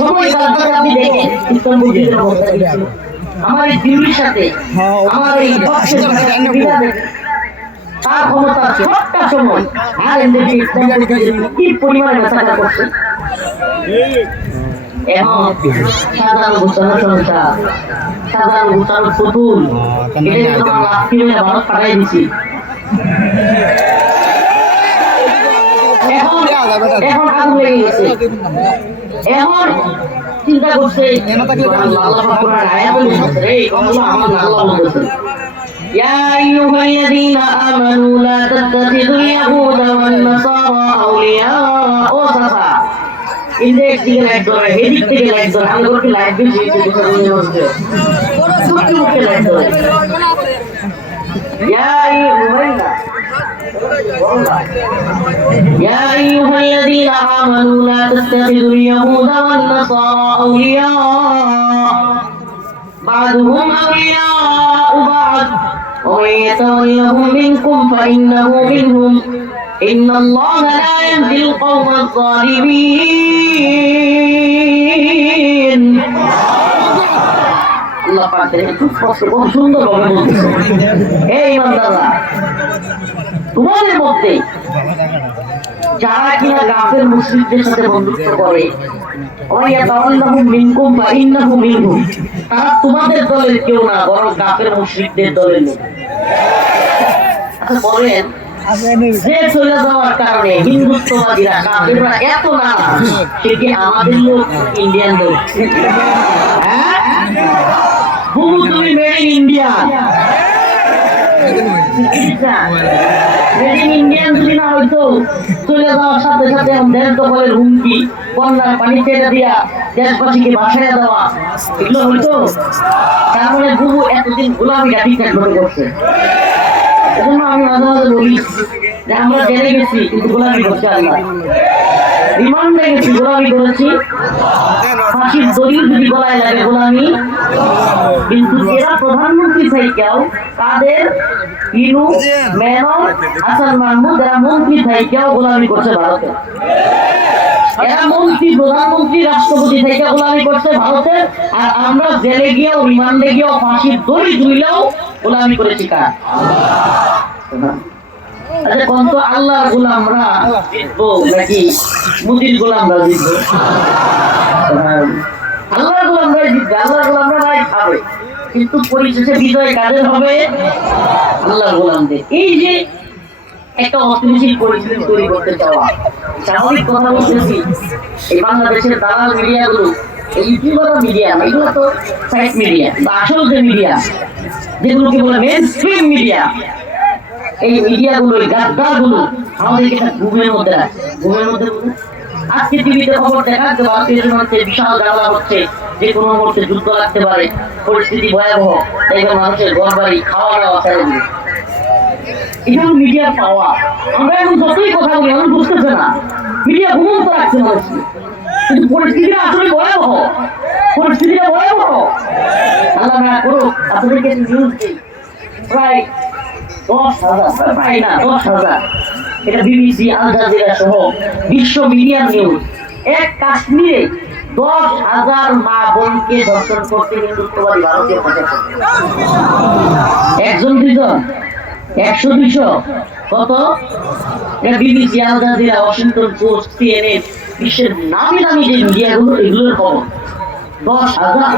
সময় কালকে আপনি দেখেন ইসলামপন্থীদের অবস্থা কি ছিল। আমার এই দিল্লির সাথে আমার এই তার ক্ষমতার সবটা সময় আর এদেরকে ইসলামপন্থীদের কি পরিমাণে মেসাকার করছে। এবং সাধারণ ঘোষণা সংস্থা সাধারণ ঘোষণার পুতুল এটা তোমার লাঠি হয়ে ভারত পাঠাই দিছি। এখন আগুন লেগে গেছে। এখন চিন্তা করছে يا أيها الذين آمنوا لا تتخذوا اليهود والنصارى أولياء وصفا ইনডেক্স দিকে লাইক করে হেডিক থেকে লাইক করে আমি করতে লাইক বেশি লাইক করে يا أيها الذين آمنوا لا تتخذوا اليهود والنصارى أولياء بعضهم أولياء بعض ومن يتولهم منكم فإنه منهم إن الله لا يهدي القوم الظالمين আল্লাহ পাক খুব সুন্দরভাবে বলতেছে এই বান্দারা তোমাদের মধ্যে যারা কিনা কাফের মুশরিকদের সাথে বন্ধুত্ব করে তারা তোমাদের দলের কেউ না বরং কাফের মুশরিকদের দলের লোক। আচ্ছা বলেন যে চলে যাওয়ার কারণে হিন্দুত্ববাদীরা কাফেররা এত না সে কি আমাদের লোক ইন্ডিয়ান লোক? হ্যাঁ তুমি মেড ইন ইন্ডিয়া ইন্ডিয়ান যদি না হইতো চলে যাওয়ার সাথে সাথে দেশ দখলের হুমকি বন্যার পানি ছেড়ে দিয়া দেশবাসীকে ভাসাইয়া দেওয়া এগুলো হইতো। তার মানে বুবু এতদিন গোলামিটা ঠিকঠাক ভাবে করছে। এজন্য আমি মাঝে মাঝে বলি যে আমরা জেনে গেছি কিন্তু গোলামি করছে আল্লাহ। রিমান্ডে গেছি গোলামি করেছি, ফাঁসির দড়ি যদি গলায় লাগে গোলামি। কিন্তু এরা প্রধানমন্ত্রী থাইকেও কাদের ইনু মেনন হাসান মাহমুদ এরা মন্ত্রী থাইকেও গোলামি করছে ভারতে। এরা মন্ত্রী প্রধানমন্ত্রী রাষ্ট্রপতি থেকে গোলামি করছে ভারতের। আর আমরা জেলে গিয়েও রিমান্ডে গিয়েও ফাঁসির দড়ি ঝুইলেও গোলামি করেছি কার? আচ্ছা কোন তো আল্লাহর গোলামরা জিতবো নাকি মুদির গোলামরা জিতবো? আল্লাহর গোলামরা জিতবে, আল্লাহর গোলামরা নাই খাবে, কিন্তু পরিশেষে বিজয় কাদের হবে? আল্লাহর গোলামদের। এই যে একটা অস্থিতিশীল পরিস্থিতি তৈরি করতে চাওয়া, স্বাভাবিক কথা বলতেছি, এই বাংলাদেশের দালাল মিডিয়াগুলো, এই ইউটিউবার মিডিয়া এগুলো তো সাইড মিডিয়া বা আসল যে মিডিয়া যেগুলোকে বলে মেইন স্ট্রিম মিডিয়া, এই মিডিয়াগুলো এই গাদ্দারগুলো আমাদেরকে একটা ঘুমের মধ্যে রাখে। ঘুমের মধ্যে আজকে টিভিতে খবর দেখা যে ভারতীয় জনগণের বিশাল ঝামেলা হচ্ছে, যে কোনো মুহূর্তে যুদ্ধ লাগতে পারে, পরিস্থিতি ভয়াবহ, দেখবেন মানুষের ঘর বাড়ি খাওয়া দাওয়া ছেড়ে দিবে। এটা মিডিয়ার পাওয়া। আমরা এখন যতই কথা বলি এখন বুঝতেছে না মিডিয়া ঘুমন্ত রাখছে মানুষকে, কিন্তু পরিস্থিতিটা আসলে ভয়াবহ, পরিস্থিতিটা ভয়াবহ। আল্লাহ না করুক আপনাদেরকে নিউজ দিই প্রায় 10,000, প্রায় না 10,000, এটা বিবিসি আল জাজিরা সহ বিশ্ব মিডিয়া নিউজ। এক কাশ্মীরে 10,000 মা বোনকে ধর্ষণ করতে হিন্দুত্ববাদী ভারতীয় প্রশাসন। একজন দুজন 100-200 কত? এটা BBC Al Jazeera Washington Post CNN বিশ্বের নামি নামি যে মিডিয়াগুলো এগুলোর খবর। 10,000